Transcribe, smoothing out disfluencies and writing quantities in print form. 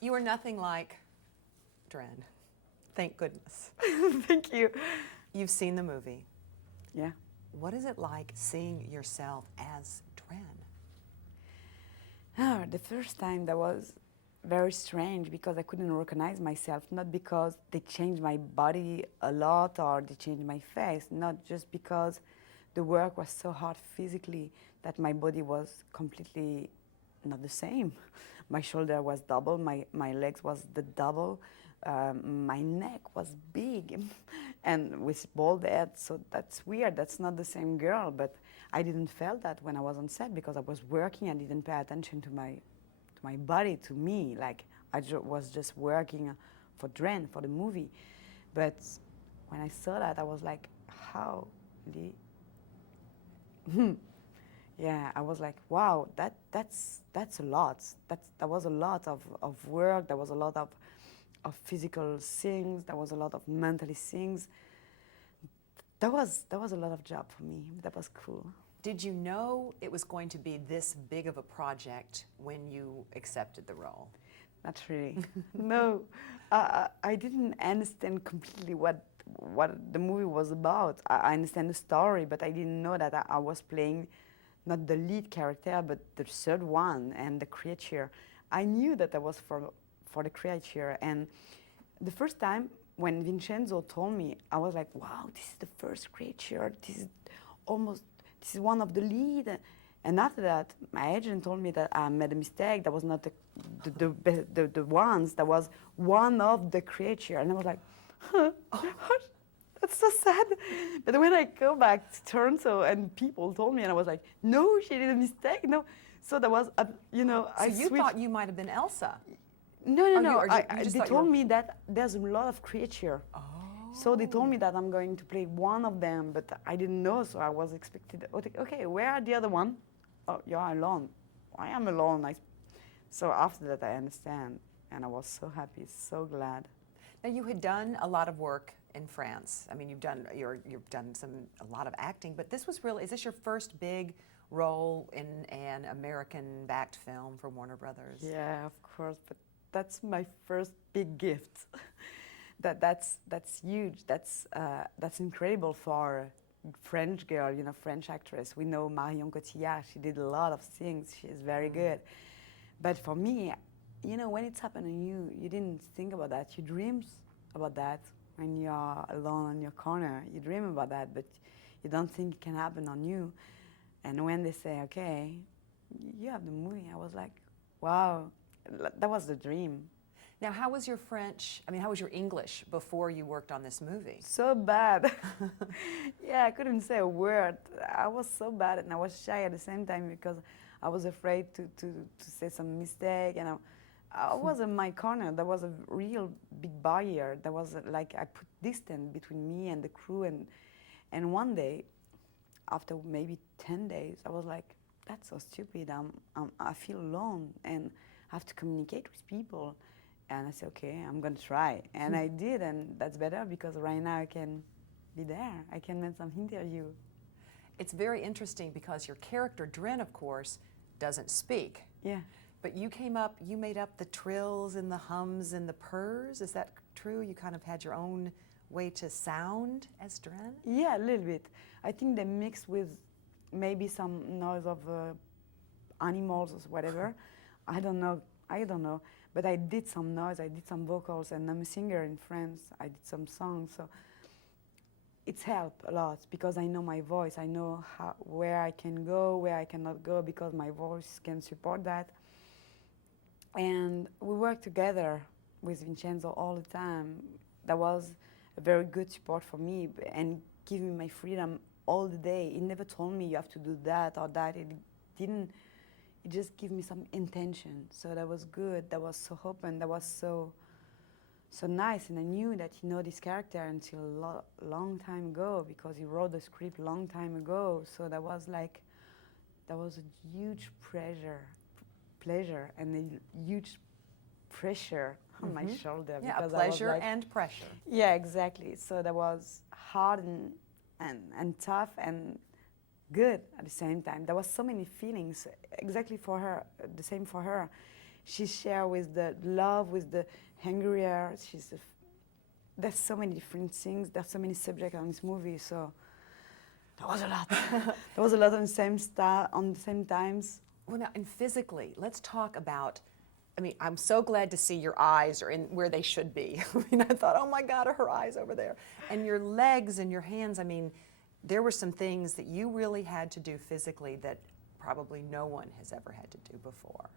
You are nothing like Dren. Thank goodness. Thank you. You've seen the movie. Yeah. What is it like seeing yourself as Dren? Oh, the first time that was very strange because I couldn't recognize myself, not because they changed my body a lot or they changed my face, not just because the work was so hard physically that my body was completely not the same. My shoulder was double, my legs was the double, my neck was big and with bald head, so that's weird, that's not the same girl, but I didn't feel that when I was on set because I was working, I didn't pay attention to my body, to me, like was just working for Dren, for the movie. But when I saw that, I was like, how? Yeah, I was like, wow, that's a lot. That was a lot of work. There was a lot of physical things. There was a lot of mentally things. That was a lot of job for me. That was cool. Did you know it was going to be this big of a project when you accepted the role? Not really. No, I didn't understand completely what the movie was about. I understand the story, but I didn't know that I was playing not the lead character, but the third one and the creature. I knew that I was for the creature, and the first time when Vincenzo told me, I was like, wow, this is the first creature. This is one of the lead. And after that, my agent told me that I made a mistake. That was not the ones. That was one of the creature. And I was like, huh, that's so sad. But when I go back to Toronto and people told me, and I was like, no, she did a mistake. No. So that was, So I you switched. thought you might have been Elsa? No. You just They thought you told were... me that there's a lot of creature. Oh. So they told me that I'm going to play one of them, but I didn't know, so I was expected, okay, where are the other one? Oh, you're alone. I am alone. So after that, I understand, and I was so happy, so glad. Now you had done a lot of work in France. I mean, you've done a lot of acting, but this was really, is this your first big role in an American-backed film for Warner Brothers? Yeah, of course, but that's my first big gift. That's huge. That's incredible for a French girl, French actress. We know Marion Cotillard. She did a lot of things. She is very good. But for me, when it's happening to you, you didn't think about that. You dream about that when you are alone in your corner. You dream about that, but you don't think it can happen on you. And when they say, okay, you have the movie, I was like, wow, that was the dream. Now, how was your French, how was your English before you worked on this movie? So bad. Yeah, I couldn't say a word. I was so bad and I was shy at the same time because I was afraid to say some mistake. And I was in my corner. There was a real big barrier. There was like I put distance between me and the crew. And one day, after maybe 10 days, I was like, that's so stupid. I feel alone and I have to communicate with people. And I said, okay, I'm going to try. And I did, and that's better because right now I can be there. I can make some interview. It's very interesting because your character, Dren, of course, doesn't speak. Yeah. But you made up the trills and the hums and the purrs. Is that true? You kind of had your own way to sound as Dren? Yeah, a little bit. I think they mixed with maybe some noise of animals or whatever. I don't know. But I did some noise, I did some vocals, and I'm a singer in France. I did some songs, so it's helped a lot because I know my voice. I know where I can go, where I cannot go, because my voice can support that. And we work together with Vincenzo all the time. That was a very good support for me and give me my freedom all the day. He never told me you have to do that or that. It just gave me some intention. So that was good. That was so open. That was so nice. And I knew that he know this character until a long time ago because he wrote the script long time ago. So that was a huge pleasure and a huge pressure on my shoulder. Yeah, because pleasure and pressure. Yeah, exactly. So that was hard and tough and good at the same time. There was so many feelings exactly for her, the same for her. she shares with the love, with the hungrier. There's so many different things. There's so many subjects on this movie. So there was a lot. There was a lot on the same times. Well, now, and physically, let's talk about. I mean, I'm so glad to see your eyes are in where they should be. I mean, I thought, oh my God, are her eyes over there? And your legs and your hands. I mean, there were some things that you really had to do physically that probably no one has ever had to do before.